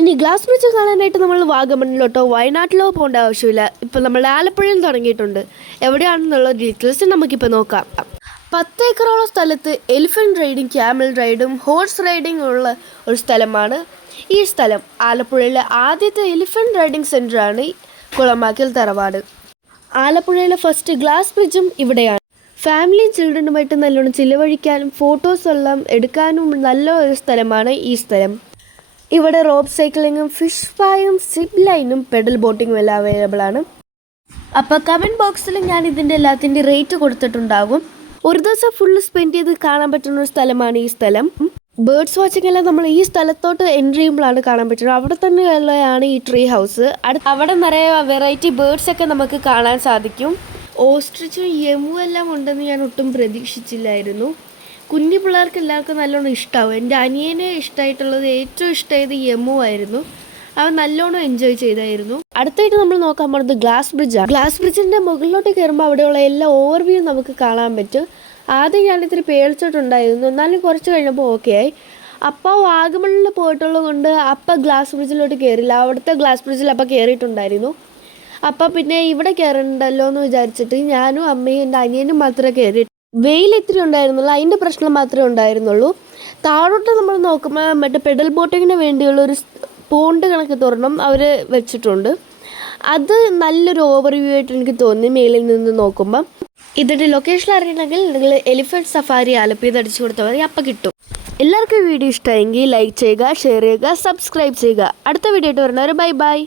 ഇനി glass bridge കാണാനായിട്ട് നമ്മൾ വാഗമണ്ണിലോട്ടോ വയനാട്ടിലോ പോകേണ്ട ആവശ്യമില്ല. ഇപ്പം നമ്മൾ ആലപ്പുഴയിൽ തുടങ്ങിയിട്ടുണ്ട്. എവിടെയാണെന്നുള്ള ഡീറ്റെയിൽസ് നമുക്കിപ്പോൾ നോക്കാം. 10 ഏക്കറോളം സ്ഥലത്ത് എലിഫൻറ്റ് റൈഡിങ്, ക്യാമൽ റൈഡും ഹോഴ്സ് റൈഡിങ് ഉള്ള ഒരു സ്ഥലമാണ് ഈ സ്ഥലം. ആലപ്പുഴയിലെ ആദ്യത്തെ എലിഫൻറ്റ് റൈഡിങ് സെൻ്ററാണ് കുളമാക്കൽ തറവാട്. ആലപ്പുഴയിലെ ഫസ്റ്റ് ഗ്ലാസ് ബ്രിഡ്ജും ഇവിടെയാണ്. ഫാമിലിയും ചിൽഡ്രനുമായിട്ട് നല്ലോണം ചിലവഴിക്കാനും ഫോട്ടോസ് എല്ലാം എടുക്കാനും നല്ല ഒരു സ്ഥലമാണ് ഈ സ്ഥലം. ഇവിടെ റോപ്പ് സൈക്ലിങ്ങും ഫിഷ് ഫ്രൈയും സിപ്പ് ലൈനും പെഡൽ ബോട്ടിങ്ങും എല്ലാം അവൈലബിൾ ആണ്. അപ്പോൾ കമൻറ്റ് ബോക്സിൽ ഞാൻ ഇതിൻ്റെ എല്ലാത്തിൻ്റെ റേറ്റ് കൊടുത്തിട്ടുണ്ടാകും. ഒരു ദിവസം ഫുള്ള് സ്പെൻഡ് ചെയ്ത് കാണാൻ പറ്റുന്ന ഒരു സ്ഥലമാണ് ഈ സ്ഥലം. ബേർഡ്സ് വാച്ചിങ് എല്ലാം നമ്മൾ ഈ സ്ഥലത്തോട്ട് എൻട്രി ചെയ്യുമ്പോഴാണ് കാണാൻ പറ്റുന്നത്. അവിടെ തന്നെയുള്ളതാണ് ഈ ട്രീ ഹൗസ്. അവിടെ നിറയെ വെറൈറ്റി ബേർഡ്സ് ഒക്കെ നമുക്ക് കാണാൻ സാധിക്കും. ഓസ്ട്രിച്ചും യമു എല്ലാം ഉണ്ടെന്ന് ഞാൻ ഒട്ടും പ്രതീക്ഷിച്ചില്ലായിരുന്നു. കുഞ്ഞു പിള്ളേർക്ക് എല്ലാവർക്കും നല്ലോണം ഇഷ്ടമാവും. എൻ്റെ അനിയനെ ഇഷ്ടമായിട്ടുള്ളത്, ഏറ്റവും ഇഷ്ടമായത് യമു ആയിരുന്നു. അവൻ നല്ലോണം എൻജോയ് ചെയ്തായിരുന്നു. അടുത്തായിട്ട് നമ്മൾ നോക്കാൻ പോകുന്നത് ഗ്ലാസ് ബ്രിഡ്ജാണ്. ഗ്ലാസ് ബ്രിഡ്ജിൻ്റെ മുകളിലോട്ട് കയറുമ്പോൾ അവിടെയുള്ള എല്ലാ ഓവർവ്യൂ നമുക്ക് കാണാൻ പറ്റും. ആദ്യം ഞാനിത്തിരി പേടിച്ചിട്ടുണ്ടായിരുന്നു, എന്നാലും കുറച്ച് കഴിഞ്ഞപ്പോൾ ഓക്കെ ആയി. അപ്പോൾ വാഗമണ്ണിൽ പോയിട്ടുള്ളത് കൊണ്ട് അപ്പം ഗ്ലാസ് ബ്രിഡ്ജിലോട്ട് കയറില്ല. അവിടുത്തെ ഗ്ലാസ് ബ്രിഡ്ജിൽ അപ്പം കയറിയിട്ടുണ്ടായിരുന്നു. അപ്പം പിന്നെ ഇവിടെ കയറണ്ടല്ലോ എന്ന് വിചാരിച്ചിട്ട് ഞാനും അമ്മയും എൻ്റെ അനിയനും മാത്രമേ കയറി. വെയിൽ ഇത്തിരി ഉണ്ടായിരുന്നുള്ളൂ, അതിൻ്റെ പ്രശ്നം മാത്രമേ ഉണ്ടായിരുന്നുള്ളൂ. താഴോട്ട് നമ്മൾ നോക്കുമ്പോൾ മറ്റേ പെഡൽ ബോട്ടിങ്ങിന് വേണ്ടിയുള്ള ഒരു പോണ്ട് കണക്ക് തുറണം അവർ വെച്ചിട്ടുണ്ട്. അത് നല്ലൊരു ഓവർവ്യൂ ആയിട്ട് എനിക്ക് തോന്നി മേലിൽ നിന്ന് നോക്കുമ്പം. ഇതിൻ്റെ ലൊക്കേഷൻ അറിയണമെങ്കിൽ നിങ്ങൾ എലിഫൻറ്റ് സഫാരി ആലപ്പുഴ അടിച്ചു കൊടുത്താൽ മതി, അപ്പം കിട്ടും. എല്ലാവർക്കും വീഡിയോ ഇഷ്ടമായെങ്കിൽ ലൈക്ക് ചെയ്യുക, ഷെയർ ചെയ്യുക, സബ്സ്ക്രൈബ് ചെയ്യുക. അടുത്ത വീഡിയോ ആയിട്ട് വരുന്നവരെ ബൈ ബൈ.